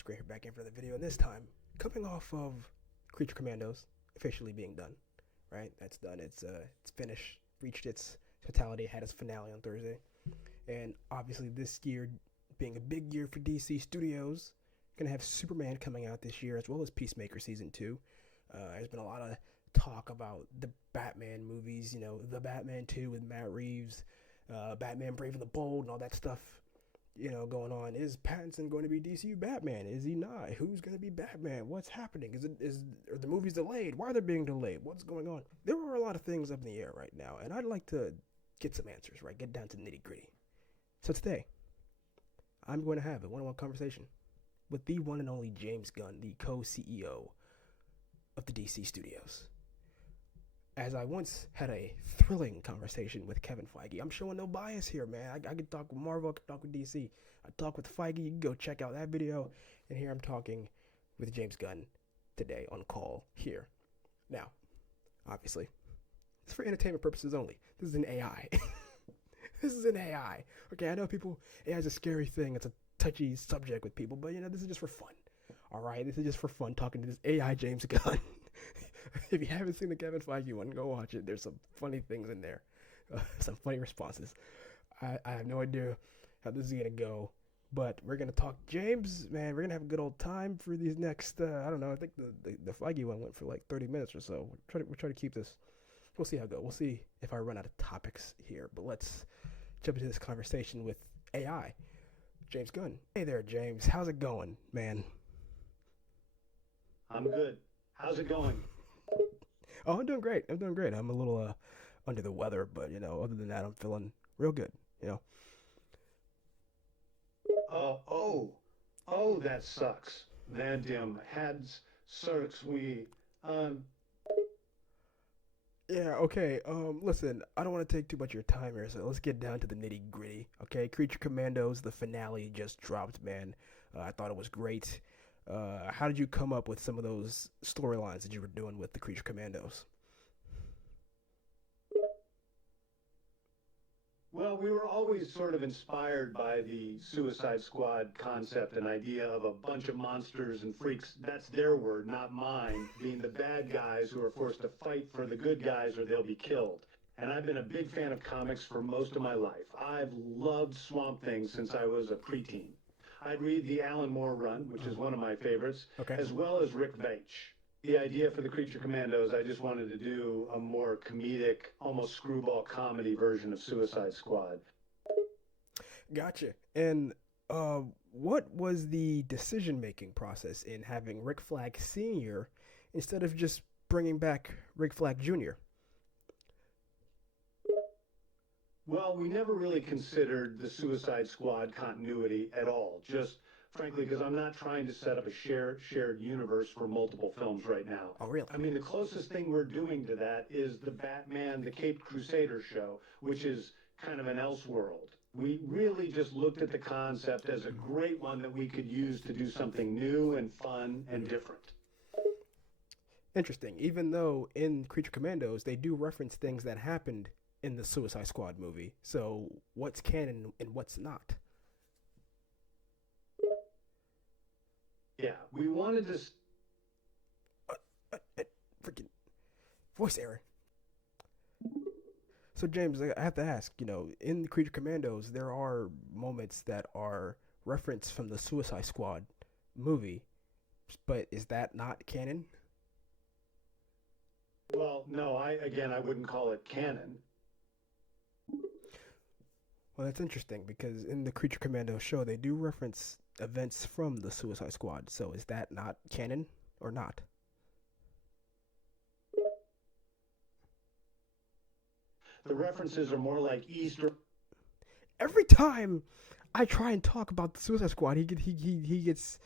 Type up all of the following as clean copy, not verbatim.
it's great. We're back in for the video, and this time, coming off of Creature Commandos officially being done, right? That's done. It's finished, reached its totality, had its finale on Thursday, and obviously this year being a big year for DC Studios, gonna have Superman coming out this year as well as Peacemaker season 2. There's been a lot of talk about the Batman movies, the Batman 2 with Matt Reeves, Batman Brave and the Bold, and all that stuff going on. Is Pattinson going to be DCU Batman? Is he not? Who's going to be Batman? What's happening? Are the movies delayed? Why are they being delayed? What's going on? There are a lot of things up in the air right now, and I'd like to get some answers, right? Get down to the nitty gritty. So today, I'm going to have a one-on-one conversation with the one and only James Gunn, the co-CEO of the DC Studios. As I once had a thrilling conversation with Kevin Feige. I'm showing no bias here, man. I can talk with Marvel, I can talk with DC. I talk with Feige. You can go check out that video. And here I'm talking with James Gunn today on call here. Now, obviously, it's for entertainment purposes only. This is an AI. This is an AI. Okay, I know AI is a scary thing. It's a touchy subject with people, but this is just for fun. All right, this is just for fun talking to this AI James Gunn. If you haven't seen the Kevin Feige one, go watch it. There's some funny things in there, some funny responses. I have no idea how this is gonna go, but we're gonna talk James, man. We're gonna have a good old time for these next. I don't know. I think the Feige one went for like 30 minutes or so. We'll try to keep this. We'll see how it goes. We'll see if I run out of topics here. But let's jump into this conversation with AI James Gunn. Hey there, James. How's it going, man? I'm good. How's it going? Oh, I'm doing great. I'm a little under the weather, but other than that, I'm feeling real good. That sucks. That heads sucks. Yeah, okay. Listen, I don't want to take too much of your time here, so let's get down to the nitty gritty. Okay, Creature Commandos, the finale just dropped, man. I thought it was great. How did you come up with some of those storylines that you were doing with the Creature Commandos? Well, we were always sort of inspired by the Suicide Squad concept and idea of a bunch of monsters and freaks, that's their word, not mine, being the bad guys who are forced to fight for the good guys or they'll be killed. And I've been a big fan of comics for most of my life. I've loved Swamp Thing since I was a preteen. I'd read the Alan Moore run, which is one of my favorites, Okay. as well as Rick Veitch. The idea for the Creature Commandos, I just wanted to do a more comedic, almost screwball comedy version of Suicide Squad. Gotcha. And what was the decision-making process in having Rick Flag Sr. instead of just bringing back Rick Flag Jr.? Well, we never really considered the Suicide Squad continuity at all, just frankly because I'm not trying to set up a shared universe for multiple films right now. Oh, really? I mean, the closest thing we're doing to that is the Batman, the Caped Crusader show, which is kind of an Elseworld. We really just looked at the concept as a great one that we could use to do something new and fun and different. Interesting. Even though in Creature Commandos, they do reference things that happened in the Suicide Squad movie. So what's canon and what's not? Yeah, we wanted to... Freaking voice error. So James, I have to ask, in the Creature Commandos, there are moments that are referenced from the Suicide Squad movie, but is that not canon? Well, no, I wouldn't call it canon. Well, that's interesting because in the Creature Commando show, they do reference events from the Suicide Squad. So is that not canon or not? The references are more like Easter. Every time I try and talk about the Suicide Squad, he gets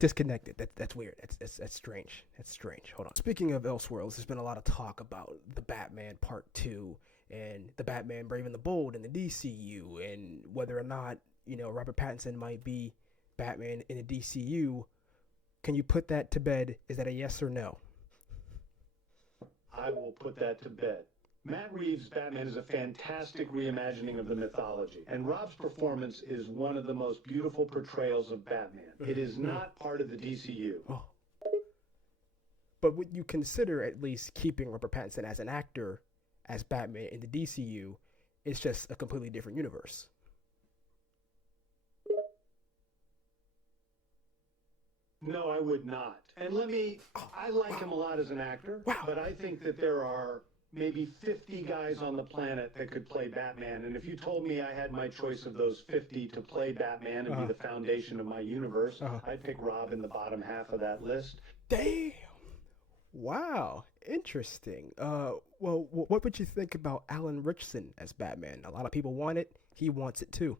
disconnected. That's weird. That's strange. That's strange. Hold on. Speaking of Elseworlds, there's been a lot of talk about the Batman Part 2 and the Batman Brave and the Bold in the DCU and whether or not, Robert Pattinson might be Batman in the DCU. Can you put that to bed? Is that a yes or no? I will put that to bed. Matt Reeves' Batman is a fantastic reimagining of the mythology, and Rob's performance is one of the most beautiful portrayals of Batman. It is not part of the DCU. Oh. But would you consider at least keeping Robert Pattinson as an actor as Batman in the DCU? It's just a completely different universe. No, I would not. And I like him a lot as an actor, Wow. but I think that there are maybe 50 guys on the planet that could play Batman. And if you told me I had my choice of those 50 to play Batman and be the foundation of my universe, I'd pick Rob in the bottom half of that list. Damn. Wow. Interesting. Well, what would you think about Alan Richardson as Batman? A lot of people want it. He wants it too.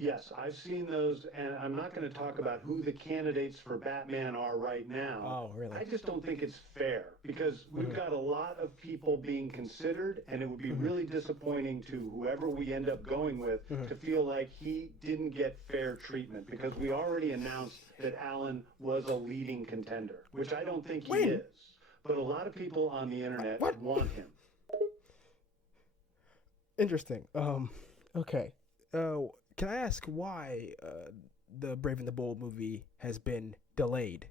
Yes, I've seen those, and I'm not going to talk about who the candidates for Batman are right now. Oh, really? I just don't think it's fair because we've got a lot of people being considered, and it would be really disappointing to whoever we end up going with to feel like he didn't get fair treatment because we already announced that Alan was a leading contender, which I don't think he is. But a lot of people on the internet want him. Interesting. Okay. Can I ask why the Brave and the Bold movie has been delayed?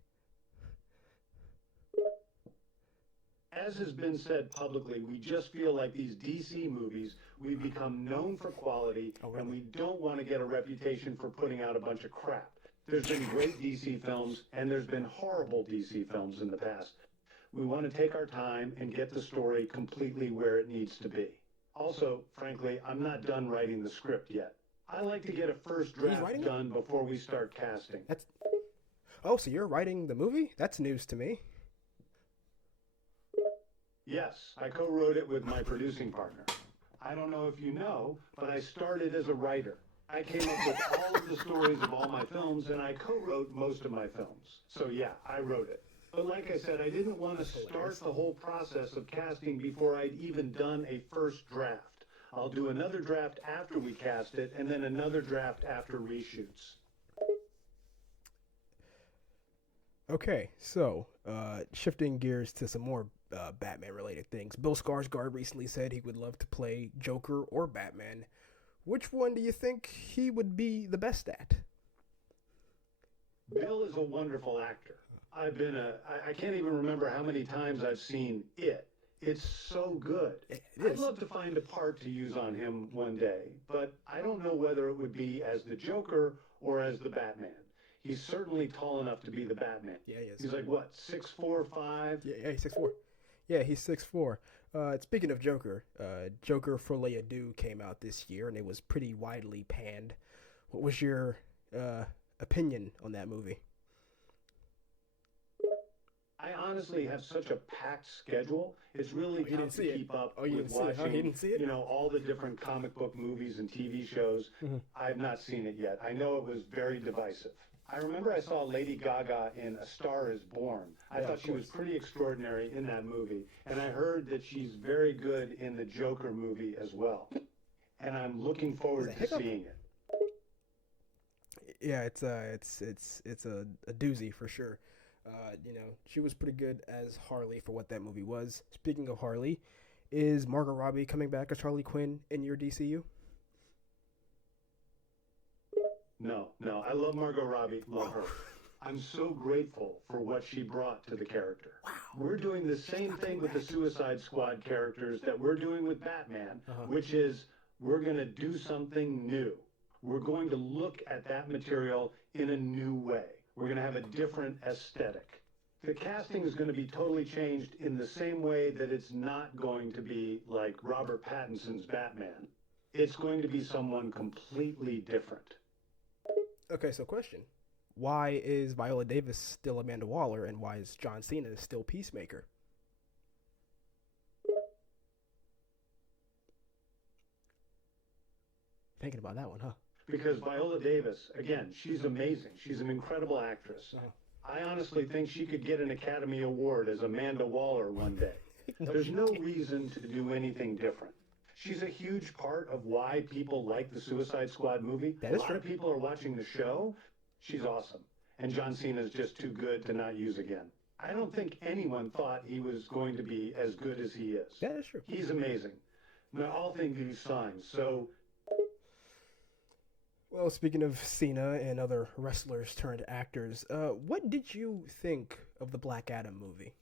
As has been said publicly, we just feel like these DC movies, we've become known for quality, and we don't want to get a reputation for putting out a bunch of crap. There's been great DC films, and there's been horrible DC films in the past. We want to take our time and get the story completely where it needs to be. Also, frankly, I'm not done writing the script yet. I like to get a first draft done before we start casting. So you're writing the movie? That's news to me. Yes, I co-wrote it with my producing partner. I don't know if you know, but I started as a writer. I came up with all of the stories of all my films, and I co-wrote most of my films. So yeah, I wrote it. But like I said, I didn't want to start the whole process of casting before I'd even done a first draft. I'll do another draft after we cast it, and then another draft after reshoots. Okay, so shifting gears to some more Batman-related things. Bill Skarsgård recently said he would love to play Joker or Batman. Which one do you think he would be the best at? Bill is a wonderful actor. I can't even remember how many times I've seen it. It's so good. I'd love to find a part to use on him one day, but I don't know whether it would be as the Joker or as the Batman. He's certainly tall enough to be the Batman. Yeah, he is. He's like, what, 6'4", 5"? Yeah, he's 6'4". Yeah, he's 6'4". Speaking of Joker, Joker Folie à Deux came out this year, and it was pretty widely panned. What was your opinion on that movie? I honestly have such a packed schedule. It's really tough to keep up with watching, all the different comic book movies and TV shows. I've not seen it yet. I know it was very divisive. I remember I saw Lady Gaga in A Star is Born. I thought she was pretty extraordinary in that movie. And I heard that she's very good in the Joker movie as well. And I'm looking forward to seeing it. Yeah, it's a doozy for sure. She was pretty good as Harley for what that movie was. Speaking of Harley, is Margot Robbie coming back as Harley Quinn in your DCU? No. I love Margot Robbie. Love her. I'm so grateful for what she brought to the character. Wow. We're doing the same thing with the Suicide Squad characters that we're doing with Batman, which is we're going to do something new. We're going to look at that material in a new way. We're going to have a different aesthetic. The casting is going to be totally changed in the same way that it's not going to be like Robert Pattinson's Batman. It's going to be someone completely different. Okay, so question. Why is Viola Davis still Amanda Waller, and why is John Cena still Peacemaker? Thinking about that one, huh? Because Viola Davis, again, she's amazing. She's an incredible actress. I honestly think she could get an Academy Award as Amanda Waller one day. There's no reason to do anything different. She's a huge part of why people like the Suicide Squad movie. A lot of people are watching the show. She's awesome. And John Cena's just too good to not use again. I don't think anyone thought he was going to be as good as he is. Yeah, that's true. He's amazing. Now, all things these signs. So, Well, speaking of Cena and other wrestlers turned actors, what did you think of the Black Adam movie?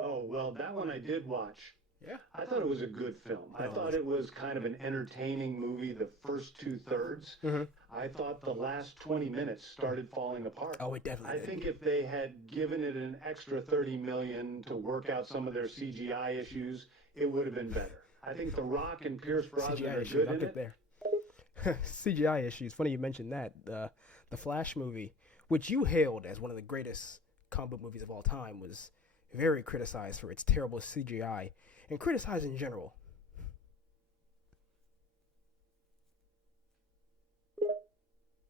oh, well, that one I did watch. Yeah. I thought it was a good film. I No, it thought was. it was kind of an entertaining movie, the first two thirds. Mm-hmm. I thought the last 20 minutes started falling apart. Oh, it definitely I did. think if they had given it an extra 30 million to work out some of their CGI issues, it would have been better. I think The Rock and Pierce Brosnan CGI are issues. good I'll in get it. there. CGI issues. Funny you mentioned that. The Flash movie, which you hailed as one of the greatest comic book movies of all time, was very criticized for its terrible CGI and criticized in general.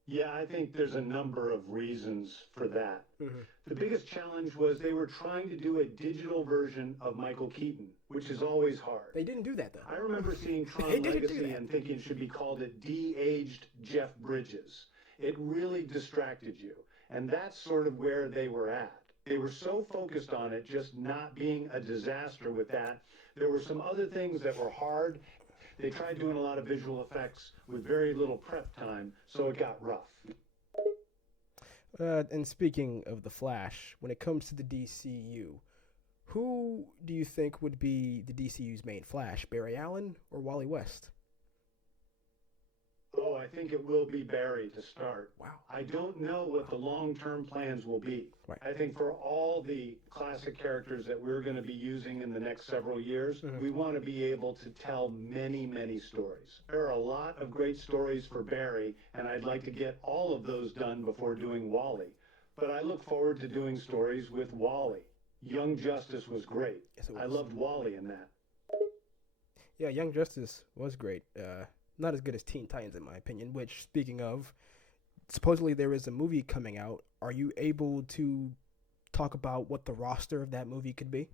Yeah, I think there's a number of reasons for that. Mm-hmm. The biggest challenge was they were trying to do a digital version of Michael Keaton, which is always hard. They didn't do that though. I remember seeing They Tron didn't do Legacy that. and thinking it should be called a de-aged Jeff Bridges. It really distracted you. And that's sort of where they were at. They were so focused on it just not being a disaster with that. There were some other things that were hard. They tried doing a lot of visual effects with very little prep time, so it got rough. And speaking of the Flash, when it comes to the DCU, who do you think would be the DCU's main Flash, Barry Allen or Wally West? Oh, I think it will be Barry to start. Wow. I don't know what the long-term plans will be. Right. I think for all the classic characters that we're going to be using in the next several years, Mhm. we want to be able to tell many, many stories. There are a lot of great stories for Barry, and I'd like to get all of those done before doing Wally. But I look forward to doing stories with Wally. Young Justice was great. Yes, it was. I loved Wally in that. Yeah, Young Justice was great. Not as good as Teen Titans, in my opinion. Which, speaking of, supposedly there is a movie coming out. Are you able to talk about what the roster of that movie could be?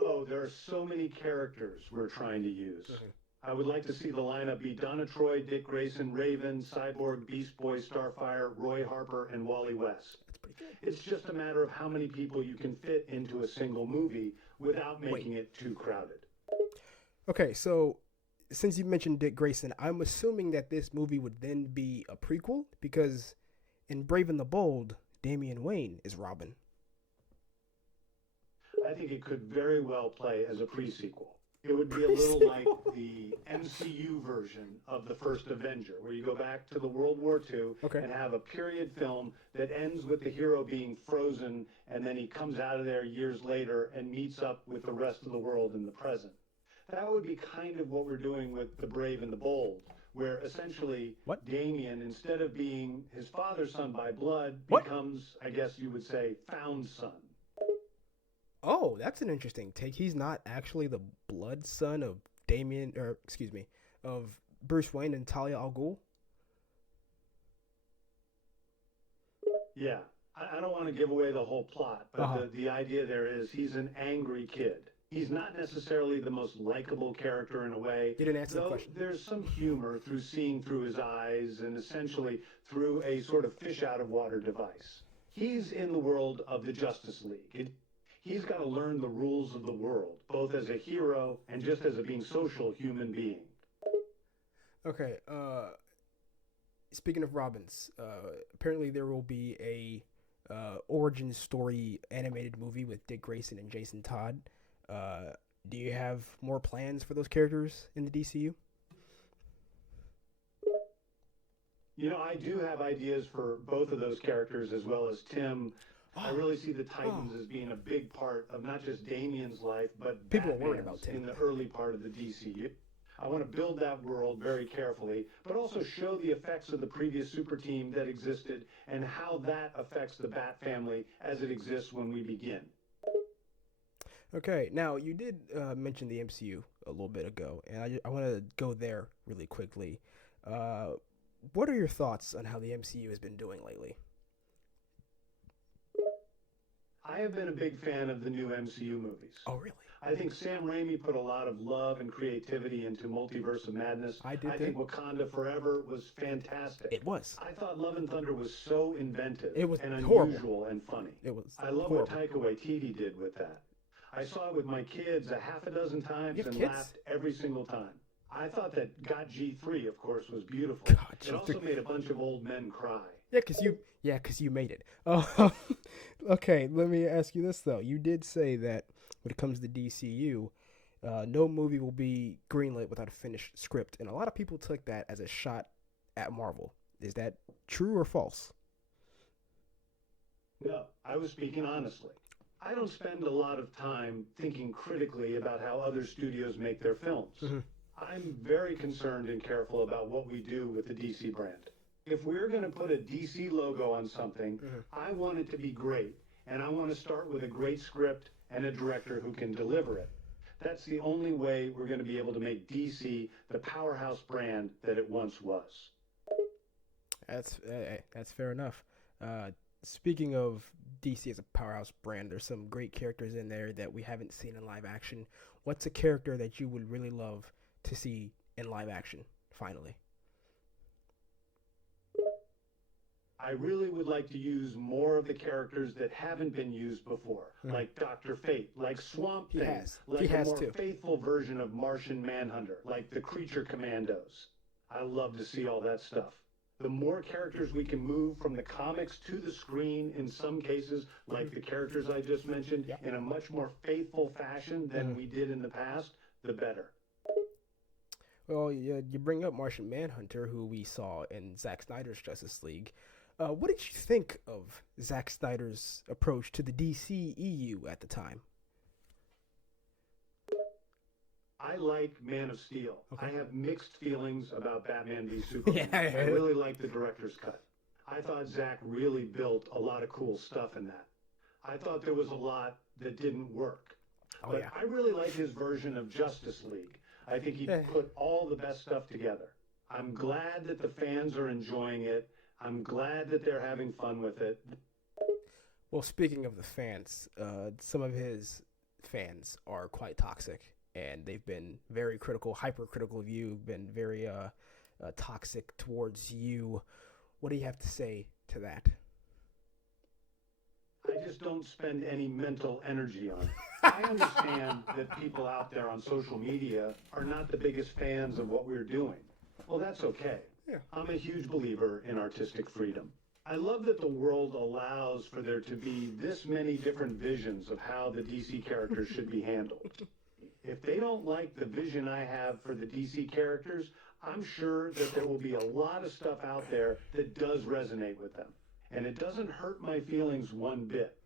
Oh, there are so many characters we're trying to use. Mhm. I would like to see the lineup be Donna Troy, Dick Grayson, Raven, Cyborg, Beast Boy, Starfire, Roy Harper, and Wally West. That's pretty good. It's just a matter of how many people you can fit into a single movie without making it too crowded. Okay, so since you mentioned Dick Grayson, I'm assuming that this movie would then be a prequel because in Brave and the Bold, Damian Wayne is Robin. I think it could very well play as a pre-sequel. It would be a little like the MCU version of the first Avenger, where you go back to the World War II Okay. and have a period film that ends with the hero being frozen, and then he comes out of there years later and meets up with the rest of the world in the present. That would be kind of what we're doing with The Brave and the Bold, where essentially What? Damien, instead of being his father's son by blood, What? becomes, I guess you would say, found son. Oh, that's an interesting take. He's not actually the blood son of Damien, or excuse me, of Bruce Wayne and Talia al Ghul. Yeah, I don't want to give away the whole plot, but the idea there is he's an angry kid. He's not necessarily the most likable character in a way. You didn't answer the Though question. there's some humor through seeing through his eyes and essentially through a sort of fish out of water device. He's in the world of the Justice League. He's got to learn the rules of the world, both as a hero and just as a being social human being. Okay. Speaking of Robins, apparently there will be a origin story animated movie with Dick Grayson and Jason Todd. Do you have more plans for those characters in the DCU? You know, I do have ideas for both of those characters as well as Tim. I really see the Titans as being a big part of not just Damien's life, but People are worried Batman's about Tim. in the early part of the DCU. I want to build that world very carefully, but also show the effects of the previous super team that existed and how that affects the Bat family as it exists when we begin. Okay, now you did mention the MCU a little bit ago, and I want to go there really quickly. What are your thoughts on how the MCU has been doing lately? I I have been a big fan of the new MCU movies. Oh, really? I think Sam Raimi put a lot of love and creativity into Multiverse of Madness. I did I too. think Wakanda Forever was fantastic. It was. I thought Love and Thunder was so inventive It was and horrible. unusual and funny. It was I love what horrible. Taika Waititi did with that. I saw it with my kids a half a dozen times You have and kids? laughed every single time. I thought that Got G3, of course, was beautiful. God, It also made a bunch of old men cry. cause you made it. Oh, okay. Let me ask you this though. You did say that when it comes to DCU, no movie will be greenlit without a finished script, and a lot of people took that as a shot at Marvel. Is that true or false? No, I was speaking honestly. I don't spend a lot of time thinking critically about how other studios make their films. Mhm. I'm very concerned and careful about what we do with the DC brand. If we're going to put a DC logo on something, I want it to be great, and I want to start with a great script and a director who can deliver it. That's the only way we're going to be able to make DC the powerhouse brand that it once was. That's fair enough. Speaking of DC as a powerhouse brand, there's some great characters in there that we haven't seen in live action. What's a character that you would really love to see in live action? Finally. I really would like to use more of the characters that haven't been used before, like Dr. Fate, like Swamp He Thing, has. like He a has more too. faithful version of Martian Manhunter, like the Creature Commandos. I love to see all that stuff. The more characters we can move from the comics to the screen in some cases, like the characters I just mentioned, Yep. in a much more faithful fashion than we did in the past, the better. Well, you bring up Martian Manhunter, who we saw in Zack Snyder's Justice League. What did you think of Zack Snyder's approach to the DCEU at the time? I like Man of Steel. Okay. I have mixed feelings about Batman v Superman. Yeah, I really like the director's cut. I thought Zack really built a lot of cool stuff in that. I thought there was a lot that didn't work. Oh, But yeah. I really like his version of Justice League. I think he Yeah. put all the best stuff together. I'm glad that the fans are enjoying it. I'm glad that they're having fun with it. Well, speaking of the fans, some of his fans are quite toxic, and they've been very critical, hypercritical of you, been very toxic towards you. What do you have to say to that? I just don't spend any mental energy on it. I understand that people out there on social media are not the biggest fans of what we're doing. Well, that's okay. Yeah. I'm a huge believer in artistic freedom. I love that the world allows for there to be this many different visions of how the DC characters should be handled. If they don't like the vision I have for the DC characters, I'm sure that there will be a lot of stuff out there that does resonate with them. And it doesn't hurt my feelings one bit.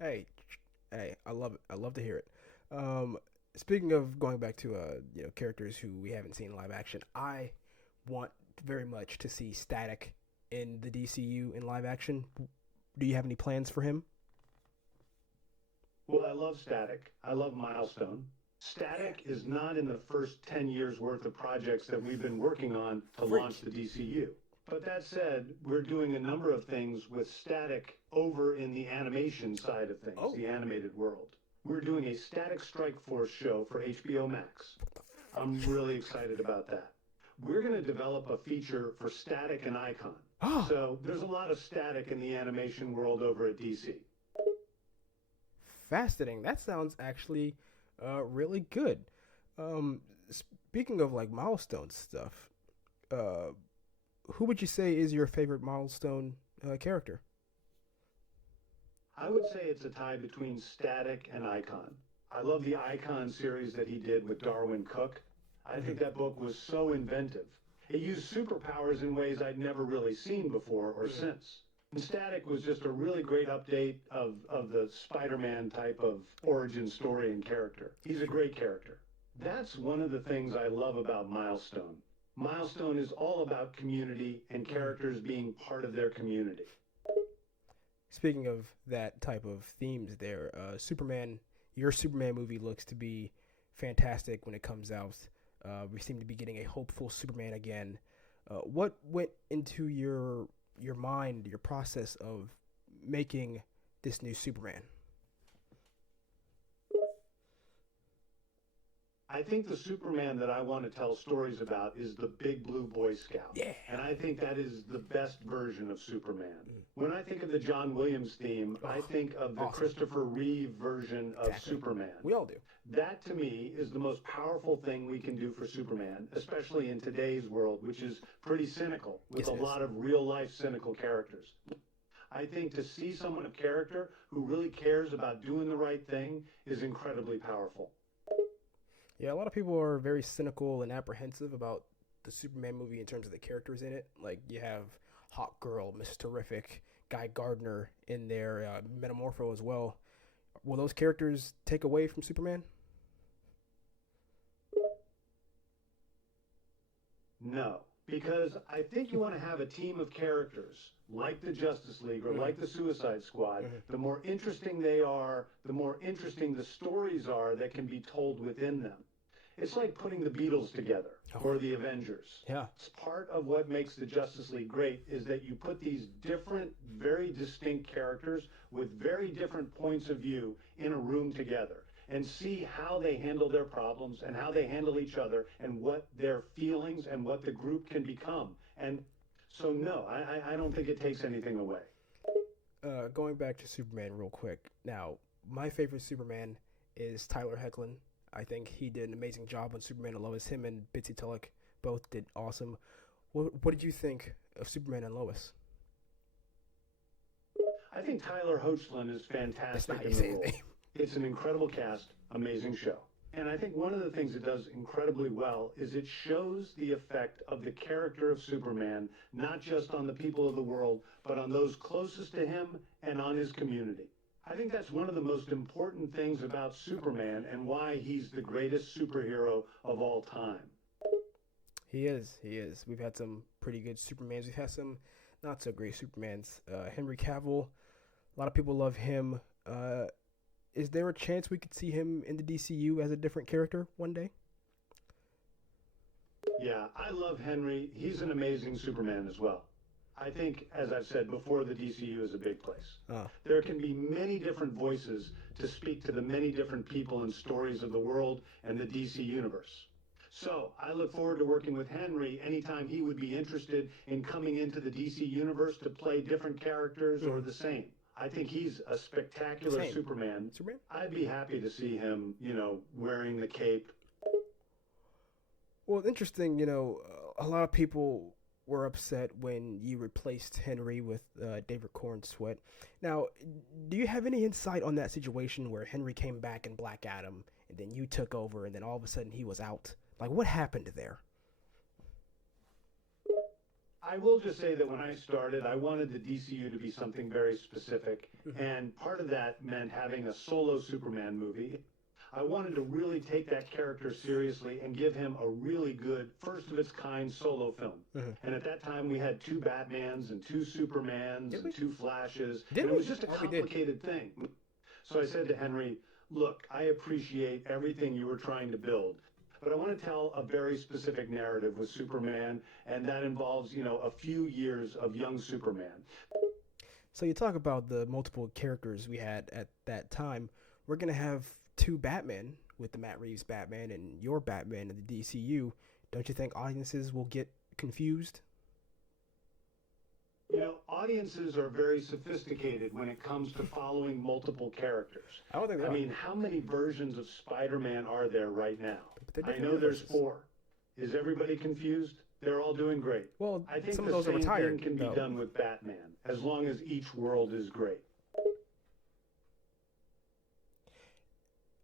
Hey, I love it. I love to hear it. Speaking of going back to characters who we haven't seen in live action, I want very much to see Static in the DCU in live action. Do you have any plans for him? Well, I love Static. I love Milestone. Static is not in the first 10 years worth of projects that we've been working on to launch the DCU. But that said, we're doing a number of things with Static over in the animation side of things, the animated world. We're doing a Static Strike Force show for HBO Max. I'm really excited about that. We're going to develop a feature for Static and Icon. Oh. So there's a lot of static in the animation world over at DC. Fascinating. That sounds actually really good. Speaking of like milestone stuff, who would you say is your favorite milestone character? I would say it's a tie between Static and Icon. I love the Icon series that he did with Darwin Cook. I think that book was so inventive. It used superpowers in ways I'd never really seen before or since. And Static was just a really great update of the Spider-Man type of origin story and character. He's a great character. That's one of the things I love about Milestone. Milestone is all about community and characters being part of their community. Speaking of that type of themes there, your Superman movie looks to be fantastic when it comes out. We seem to be getting a hopeful Superman again. What went into your mind, your process of making this new Superman? I think the Superman that I want to tell stories about is the Big Blue Boy Scout. Yeah. And I think that is the best version of Superman. Mm. When I think of the John Williams theme, I Oh, think of the awesome. Christopher Reeve version of Exactly. Superman. We all do. That, to me, is the most powerful thing we can do for Superman, especially in today's world, which is pretty cynical, with Yes, a it is. lot of real-life cynical characters. I think to see someone of character who really cares about doing the right thing is incredibly powerful. Yeah, a lot of people are very cynical and apprehensive about the Superman movie in terms of the characters in it. Like you have Hawk Girl, Miss Terrific, Guy Gardner in there, Metamorpho as well. Will those characters take away from Superman? No, because I think you want to have a team of characters like the Justice League or like the Suicide Squad. The more interesting they are, the more interesting the stories are that can be told within them. It's like putting the Beatles together or the Avengers. Yeah. It's part of what makes the Justice League great is that you put these different, very distinct characters with very different points of view in a room together and see how they handle their problems and how they handle each other and what their feelings and what the group can become. And so, no, I don't think it takes anything away. Going back to Superman real quick. Now, my favorite Superman is Tyler Hoechlin. I think he did an amazing job on Superman and Lois. Him and Bitsy Tulloch both did awesome. What did you think of Superman and Lois? I think Tyler Hoechlin is That's fantastic not how you in the say his role. name. It's an incredible cast, amazing show. And I think one of the things it does incredibly well is it shows the effect of the character of Superman, not just on the people of the world, but on those closest to him and on his community. I think that's one of the most important things about Superman and why he's the greatest superhero of all time. He is. He is. We've had some pretty good Supermans. We've had some not so great Supermans. Henry Cavill. A lot of people love him. Is there a chance we could see him in the DCU as a different character one day? Yeah, I love Henry. He's an amazing Superman as well. I think, as I've said before, the DCU is a big place. There can be many different voices to speak to the many different people and stories of the world and the DC universe. So I look forward to working with Henry anytime he would be interested in coming into the DC universe to play different characters or the same. I think he's a spectacular Same. Superman. Superman? I'd be happy to see him, wearing the cape. Well, interesting, a lot of people were upset when you replaced Henry with David Corn Sweat. Now, do you have any insight on that situation where Henry came back in Black Adam and then you took over and then all of a sudden he was out? Like, what happened there? I will just say that when I started, I wanted the DCU to be something very specific, and part of that meant having a solo Superman movie. I wanted to really take that character seriously and give him a really good, first-of-its-kind solo film. And at that time, we had 2 Batmans and 2 Supermans and 2 Flashes. Did and we? it was just a Oh, we did. complicated thing. So I said to Henry, look, I appreciate everything you were trying to build, but I want to tell a very specific narrative with Superman, and that involves, a few years of young Superman. So you talk about the multiple characters we had at that time. We're going to have 2 Batman with the Matt Reeves Batman and your Batman in the DCU. Don't you think audiences will get confused? Audiences are very sophisticated when it comes to following multiple characters. I don't think they I are. mean, how many versions of Spider-Man are there right now? But they're I different know there's universes. 4. Is everybody confused? They're all doing great. Well, I think some the of those are same retired, thing can be though. done with Batman, as long as each world is great.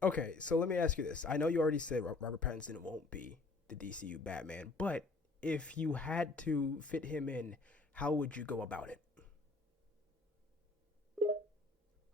Okay, so let me ask you this. I know you already said Robert Pattinson won't be the DCU Batman, but if you had to fit him in, how would you go about it?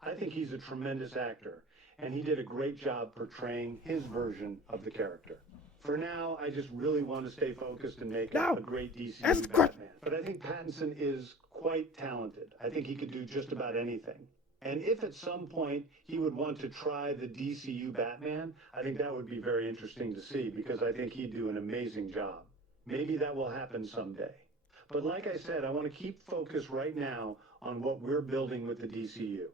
I think he's a tremendous actor, and he did a great job portraying his version of the character. For now, I just really want to stay focused and make No! a great DCU That's Batman. But I think Pattinson is quite talented. I think he could do just about anything. And if at some point he would want to try the DCU Batman, I think that would be very interesting to see because I think he'd do an amazing job. Maybe that will happen someday. But like I said, I want to keep focused right now on what we're building with the DCU.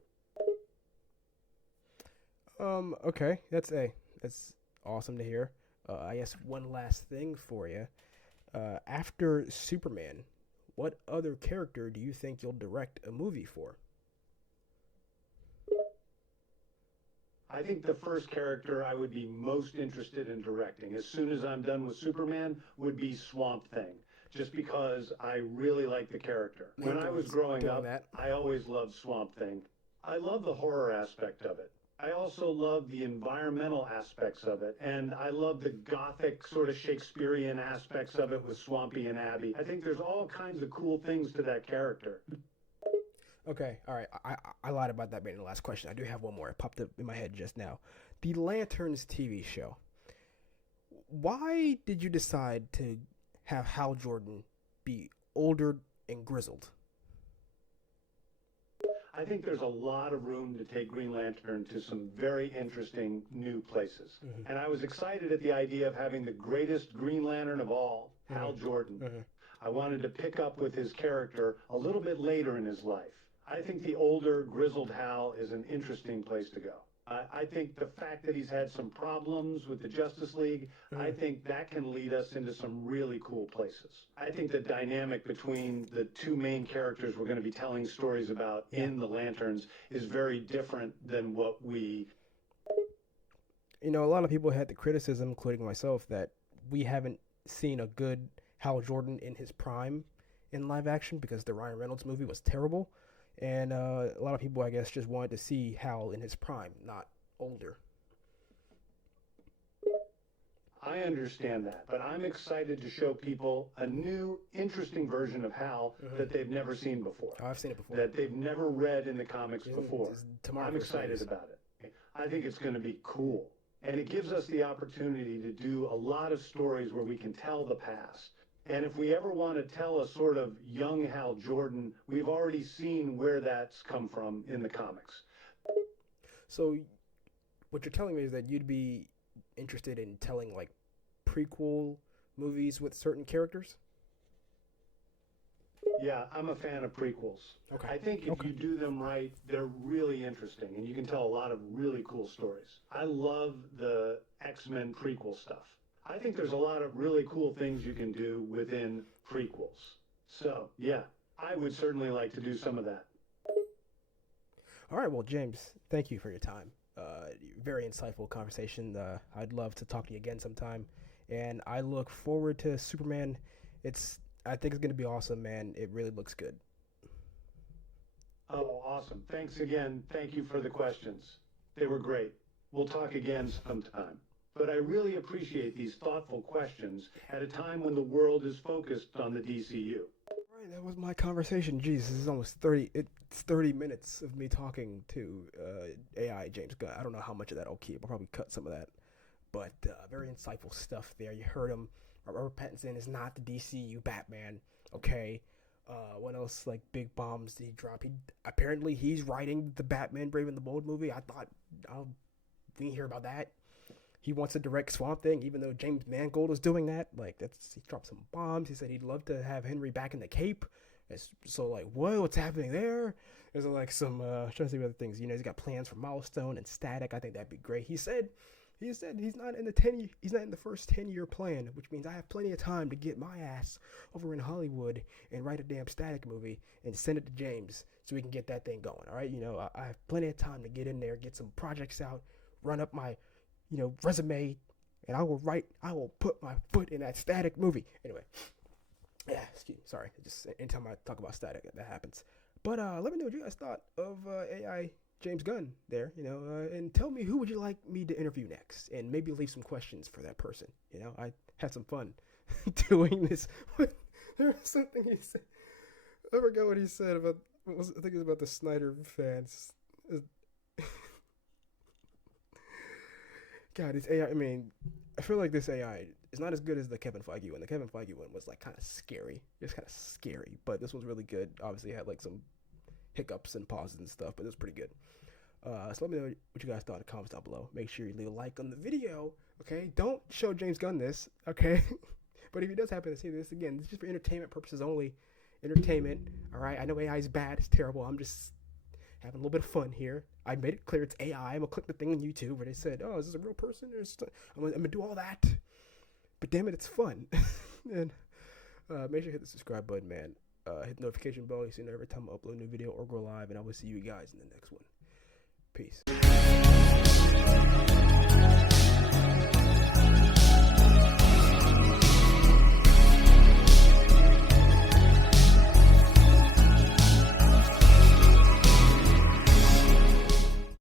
Okay, that's awesome to hear. I guess one last thing for you. After Superman, what other character do you think you'll direct a movie for? I think the first character I would be most interested in directing, as soon as I'm done with Superman, would be Swamp Thing, just because I really like the character. When Main I was throwing growing throwing up, that. I always loved Swamp Thing. I love the horror aspect of it. I also love the environmental aspects of it, and I love the gothic sort of Shakespearean aspects of it with Swampy and Abby. I think there's all kinds of cool things to that character. Okay, all right. I lied about that being the last question. I do have one more. It popped up in my head just now. The Lanterns TV show. Why did you decide to have Hal Jordan be older and grizzled? I think there's a lot of room to take Green Lantern to some very interesting new places. Mm-hmm. And I was excited at the idea of having the greatest Green Lantern of all, Hal Jordan. Mm-hmm. I wanted to pick up with his character a little bit later in his life. I think the older, grizzled Hal is an interesting place to go. I think the fact that he's had some problems with the Justice League, I Mm-hmm. think that can lead us into some really cool places. I think the dynamic between the two main characters we're going to be telling stories about Yeah. in the Lanterns is very different than what we. A lot of people had the criticism, including myself, that we haven't seen a good Hal Jordan in his prime in live action because the Ryan Reynolds movie was terrible. And a lot of people, I guess, just wanted to see Hal in his prime, not older. I understand that, but I'm excited to show people a new, interesting version of Hal Mm-hmm. that they've never seen before, Oh, I've seen it before. that they've never read in the comics before. It's tomorrow I'm first excited series. about it. I think it's going to be cool. And it gives us the opportunity to do a lot of stories where we can tell the past. And if we ever want to tell a sort of young Hal Jordan, we've already seen where that's come from in the comics. So what you're telling me is that you'd be interested in telling like prequel movies with certain characters? Yeah, I'm a fan of prequels. Okay. I think if Okay. you do them right, they're really interesting and you can tell a lot of really cool stories. I love the X-Men prequel stuff. I think there's a lot of really cool things you can do within prequels. So, yeah, I would certainly like to do some of that. All right. Well, James, thank you for your time. Very insightful conversation. I'd love to talk to you again sometime, and I look forward to Superman. I think it's gonna be awesome, man. It really looks good. Oh, awesome. Thanks again. Thank you for the questions. They were great. We'll talk again sometime. But I really appreciate these thoughtful questions at a time when the world is focused on the DCU. All right, that was my conversation. Jeez, this is almost 30. It's 30 minutes of me talking to AI James Gunn. I don't know how much of that I'll keep. I'll probably cut some of that. But very insightful stuff there. You heard him. Robert Pattinson is not the DCU Batman. Okay. What else? Like big bombs did he drop? Apparently he's writing the Batman Brave and the Bold movie. We didn't hear about that. He wants to direct Swamp Thing, even though James Mangold is doing that. Like he dropped some bombs. He said he'd love to have Henry back in the Cape. So like, whoa, what's happening there? There's like some trying to see other things. He's got plans for Milestone and Static. I think that'd be great. He said he's not in the first 10-year plan, which means I have plenty of time to get my ass over in Hollywood and write a damn Static movie and send it to James so we can get that thing going. All right, I have plenty of time to get in there, get some projects out, run up my resume, and I will put my foot in that Static movie. Anyway, yeah, excuse me, sorry. Just anytime I talk about Static, that happens. But let me know what you guys thought of AI James Gunn there, and tell me who would you like me to interview next, and maybe leave some questions for that person. I had some fun doing this. There was something he said. I forgot what he said about. I think it was about the Snyder fans. God, this AI. I mean, I feel like this AI is not as good as the Kevin Feige one. The Kevin Feige one was like kind of scary. It's kind of scary, but this one's really good. Obviously, it had like some hiccups and pauses and stuff, but it was pretty good. So let me know what you guys thought in the comments down below. Make sure you leave a like on the video, okay? Don't show James Gunn this, okay? But if he does happen to see this, again, it's just for entertainment purposes only. Entertainment, all right? I know AI is bad, it's terrible. I'm just having a little bit of fun here. I made it clear it's AI. I'm gonna click the thing on YouTube where they said, "Oh, is this a real person?" I'm gonna do all that, but damn it, it's fun. And make sure you hit the subscribe button, man. Hit the notification bell so you know every time I upload a new video or go live, and I will see you guys in the next one. Peace.